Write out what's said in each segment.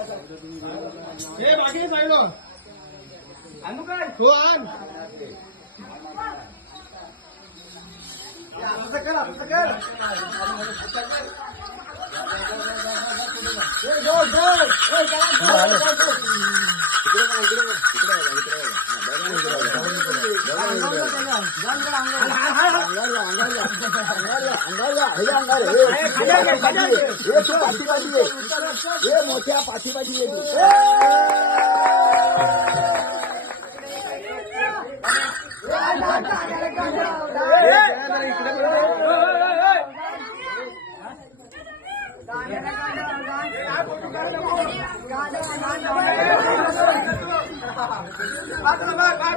हे बाकी सांगलो आणू काय? हो आण. कर आमचं कर. इकडे इकडे इकडे चला, गोल, गोल, ভাই ভাই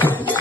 Gracias.